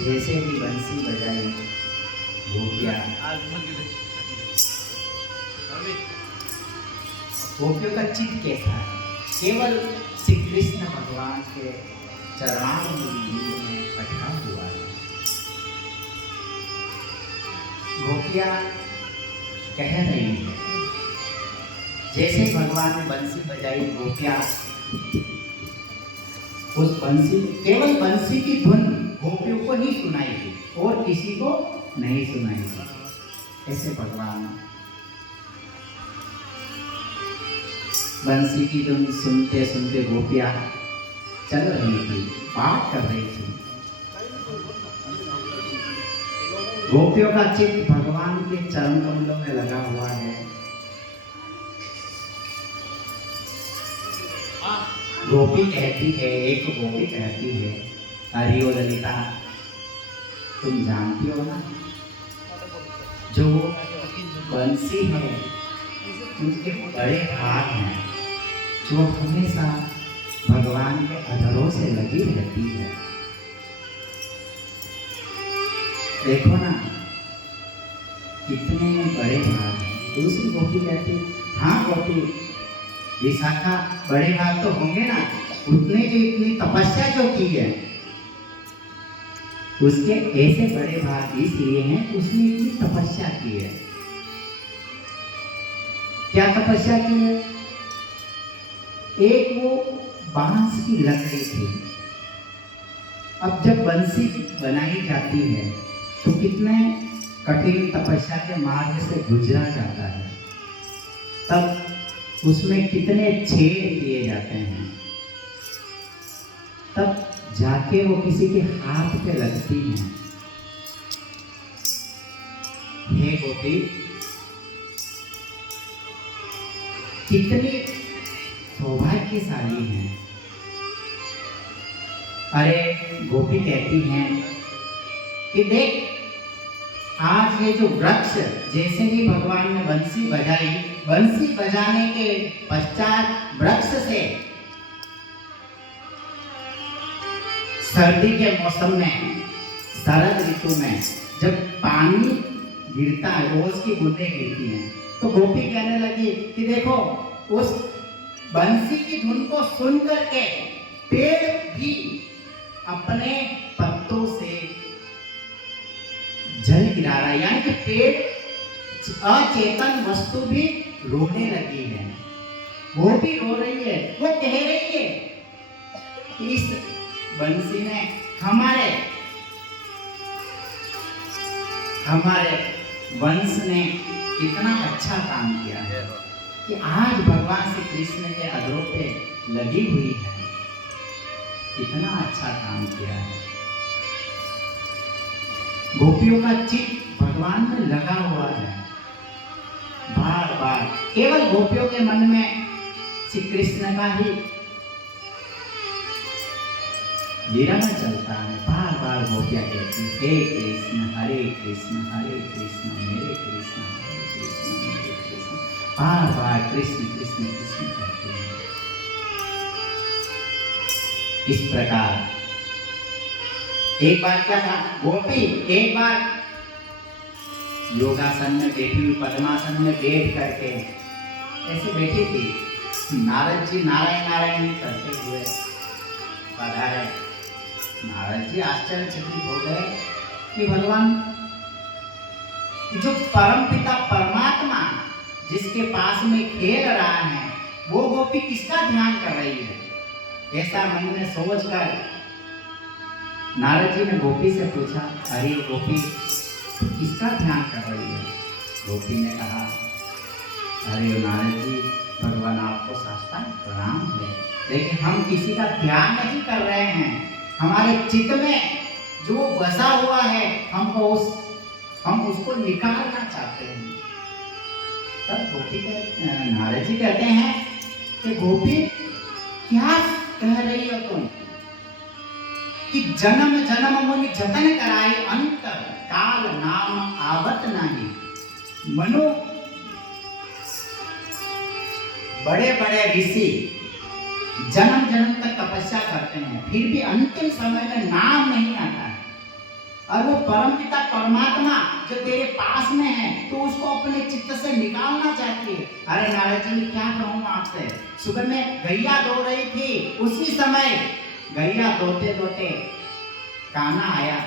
जैसे ही बंसी बजाई गोपियाँ, गोपियों का चित्त कैसा है? केवल श्री कृष्ण भगवान के चरणों में अटका हुआ है। गोपियाँ कह रही है, जैसे भगवान ने बंसी बजाई, गोपियाँ उस बंसी, केवल बंसी की धुन गोपियों को ही सुनाई थी और किसी को नहीं सुनाई थी। ऐसे भगवान बंसी की धुन सुनते सुनते गोपियाँ चल रही थी, बात कर रही थी। गोपियों का चित्त भगवान के चरण कमलों में लगा हुआ है। गोपी कहती है, एक गोपी कहती है, हरि ओ ललिता, तुम जानती हो ना, जो बंसी है उनके बड़े हाथ हैं जो हमेशा भगवान के अधरों से लगी रहती है। देखो ना कितने बड़े भाग हैं। दूसरी गोपी कहती, हाँ गोपी विशाखा, बड़े भाग तो होंगे ना, उसने जो इतनी तपस्या जो की है उसके ऐसे बड़े भाग इसलिए हैं, उसने इतनी तपस्या की है। क्या तपस्या की है? एक वो बांस की लकड़ी थी। अब जब बंसी बनाई जाती है तो कितने कठिन तपस्या के मार्ग से गुजरा जाता है, तब उसमें कितने छेद किए जाते हैं, तब जाके वो किसी के हाथ पे लगती हैं। हे गोपी, कितनी सौभाग्यशाली हैं। अरे गोपी कहती हैं कि देख, आज ये जो वृक्ष, जैसे ही भगवान ने बंसी बजाई, बंसी बजाने के पश्चात वृक्ष से सर्दी के मौसम में, शरद ऋतु में जब पानी गिरता है, रोज की बूंदें गिरती हैं, तो गोपी कहने लगी कि देखो, उस बंसी की धुन को सुन करके पेड़ भी अपने पत्तों से जल गिरा रहा है, यानी कि पेड़, अचेतन वस्तु भी रोने लगी है। वो भी रो रही है, वो कह रही है कि इस बंसी ने हमारे वंश ने इतना अच्छा काम किया है कि आज भगवान श्री कृष्ण के अधरों पे लगी हुई है। इतना अच्छा काम किया है। गोपियों का चित्त भगवान में लगा हुआ है। बार बार केवल गोपियों के मन में श्री कृष्ण का ही विरह चलता है। बार बार गोपियां कहती, हे कृष्ण हरे कृष्ण मेरे कृष्ण हरे कृष्ण मेरे कृष्ण। बार बार कृष्ण कृष्ण कृष्ण कहते हैं। इस प्रकार एक बार क्या था, गोपी एक बार योगासन में बैठी हुई, पद्मासन में बैठ करके ऐसे बैठी थी। नारद जी नारायण नारायण करते हुए पधारे। नारद जी आश्चर्यचकित हो गए कि भगवान, जो परम पिता परमात्मा जिसके पास में खेल रहा है, वो गोपी किसका ध्यान कर रही है? ऐसा मन में सोचकर नारद जी ने गोपी से पूछा, अरे गोपी किसका ध्यान कर रही है? गोपी ने कहा, अरे नारद जी, भगवान आपको साष्टांग प्रणाम है, लेकिन हम किसी का ध्यान नहीं कर रहे हैं। हमारे चित्त में जो बसा हुआ है, हम उसको निकालना चाहते हैं। तब नारद जी कहते हैं कि गोपी क्या कह रही हो तुम कि जन्म जन्म मुनि जतन कराई, अंत काल नाम आवत नहीं। मनो बड़े बड़े ऋषि जन्म जन्म तक तपस्या करते हैं, फिर भी अंतिम समय में नाम नहीं आता है। और वो परमपिता परमात्मा जो तेरे पास में है तो उसको अपने चित्त से निकालना चाहती है। अरे नारद जी मैं क्या कहूँ आपसे, सुबह में गैया धो रही थी, उसी समय गैया धोते धोते कान्हा आया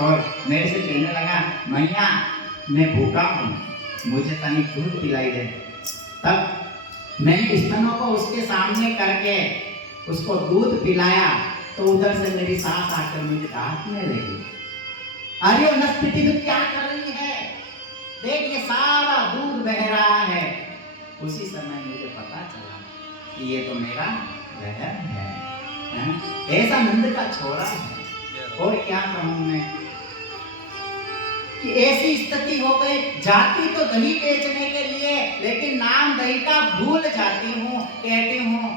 और मेरे से कहने लगा मैया मैं भूखा हूँ, मुझे तनिक दूध पिलाई दे। तब मैंने स्तनों को उसके सामने करके उसको दूध पिलाया तो उधर से मेरी सास आकर मुझे डांटने लगी, अरे नस्पिटी तू क्या कर रही है, देख ये सारा दूध बह रहा है। उसी समय मुझे पता चला कि ये तो मेरा बहन है, ऐसा नंद का छोरा है। और क्या कहूँ मैं कि ऐसी स्थिति हो गई, जाती तो दही बेचने के लिए लेकिन नाम दही का भूल जाती हूँ, कहती हूँ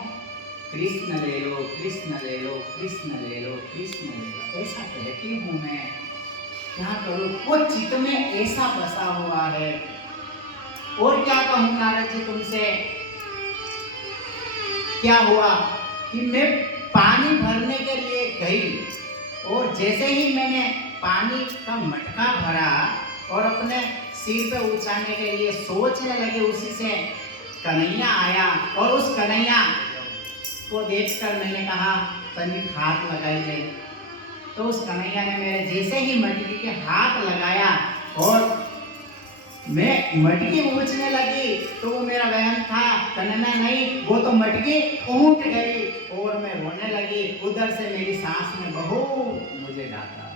कृष्ण ले लो कृष्ण ले लो कृष्ण ले लो कृष्ण ले लो, ऐसा कहती हूँ मैं। क्या करूँ, वो चित्त में ऐसा बसा हुआ है। और क्या कहूँ नारद जी तुमसे, क्या हुआ कि मैं पानी भरने के लिए गई और जैसे ही मैंने पानी का मटका भरा और अपने सिर पे उछालने के लिए सोचने लगे, उसी से कन्हैया आया और उस कन्हैया को देखकर मैंने कहा तनिक हाथ लगाई दे। तो उस कन्हैया ने मेरे जैसे ही मटकी के हाथ लगाया और मैं मटकी ऊंचने लगी तो वो मेरा बहन था, कन्हैया नहीं, वो तो मटकी ऊंट गई और मैं रोने लगी। उधर से मेरी सास ने बहुत मुझे डांटा,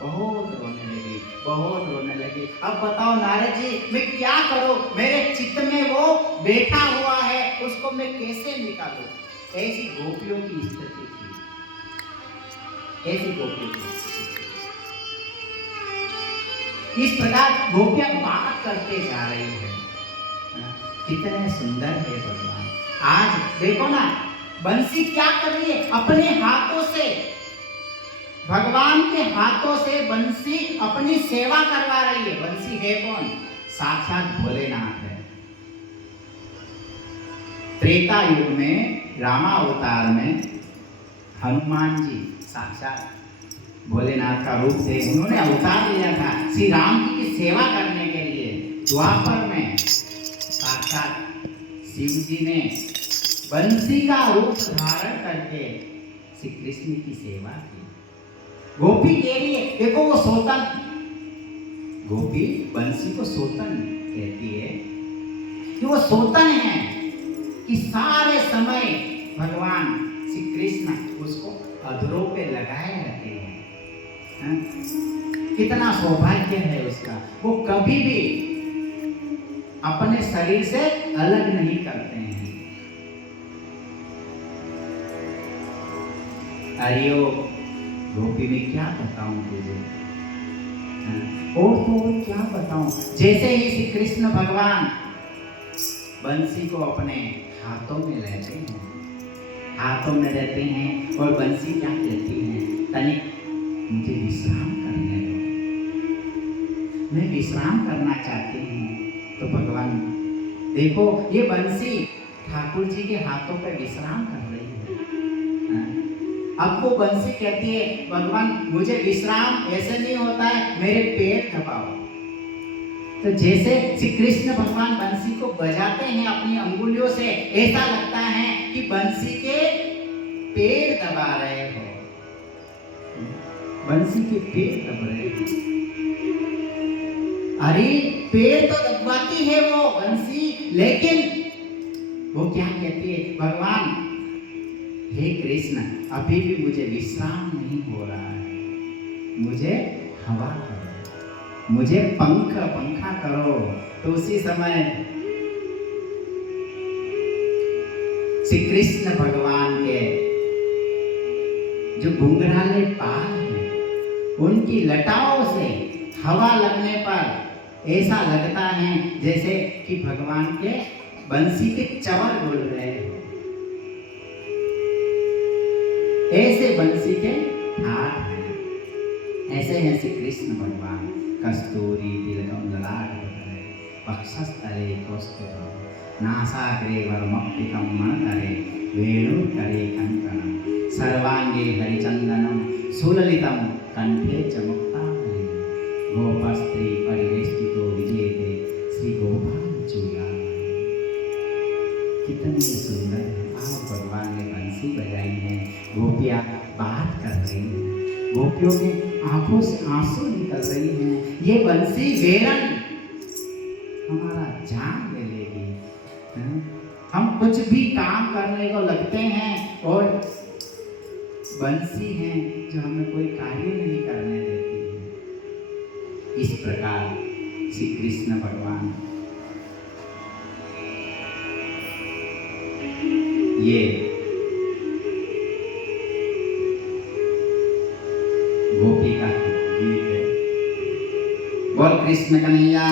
बहुत रोने लगी, बहुत रोने लगी। अब बताओ नारद जी मैं क्या करूं, मेरे चित्त में वो बैठा हुआ है, उसको मैं कैसे निकालूं। ऐसी गोपियों की स्थिति थी, ऐसी गोपियों की स्थिति। इस प्रकार गोपियां बात करते जा रही है, कितने सुंदर है भगवान। आज देखो ना बंसी क्या कर रही है, अपने हाथों से, भगवान के हाथों से बंसी अपनी सेवा करवा रही है। बंसी है कौन, साक्षात भोलेनाथ है। त्रेता युग में रामावतार में हनुमान जी साक्षात भोलेनाथ का रूप थे, उन्होंने अवतार लिया था श्री राम जी की सेवा करने के लिए। द्वापर में साक्षात शिव जी ने बंसी का रूप धारण करके श्री कृष्ण की सेवा की। गोपी के लिए देखो वो सोतन, गोपी बंसी को सोतन कहती है कि वो सोतन है कि सारे समय भगवान श्री कृष्ण उसको अधरों पे लगाए रहते हैं। कितना सौभाग्य है उसका, वो कभी भी अपने शरीर से अलग नहीं करते हैं। अरियो गोपी में क्या बताऊं तुझे, और तो और क्या बताऊं। जैसे ही श्री कृष्ण भगवान बंसी को अपने हाथों में लेते हैं, हाथों में रहते हैं और बंसी क्या कहती है, तनिक मुझे विश्राम करने दो, मैं विश्राम करना चाहती हूँ। तो भगवान देखो ये बंसी ठाकुर जी के हाथों पे विश्राम कर रही है। अब वो बंसी कहती है भगवान मुझे विश्राम ऐसे नहीं होता है, मेरे पैर दबाओ। तो जैसे श्री कृष्ण भगवान बंसी को बजाते हैं अपनी अंगुलियों से, ऐसा लगता है कि बंसी के पैर दबा रहे हो, बंसी के पैर दबा रहे हो। अरे पैर तो दबाती है वो बंसी, लेकिन वो क्या कहती है, भगवान हे कृष्ण अभी भी मुझे विश्राम नहीं हो रहा है, मुझे हवा करो, मुझे पंखा करो। तो उसी समय श्री कृष्ण भगवान के जो घुंघराले बाल हैं उनकी लटाओं से हवा लगने पर ऐसा लगता है जैसे कि भगवान के बंसी के चवर डुल रहे हो, ऐसे बंसी के हाथ हैं। ऐसे हैं श्री कृष्ण भगवान, कस्तूरी तिलकम ललाट धरे वक्षस्थले कौस्तुभम नासाग्रे वर्मप्पिकम मनकरे वेणुकरे कंकणम सर्वांगे हरिचंदनम सुललितम कंठे चमकता है गोपस्त्री परिवेष्टितो विजयते श्री गोपाल चूड़ामणि। कितने सुंदर है। आज भगवान ने बंसी बजाई है, गोपियाँ बात कर रही हैं, गोपियों के आंखों से आंसू निकल रही हैं। ये बंसी वेरन हमारा जान ले लेगी। हम कुछ भी काम करने को लगते हैं और बंसी है जो हमें कोई कार्य नहीं करने देती है। इस प्रकार श्री कृष्ण भगवान ये गोपी का गीत है। बोल कृष्ण कन्हैया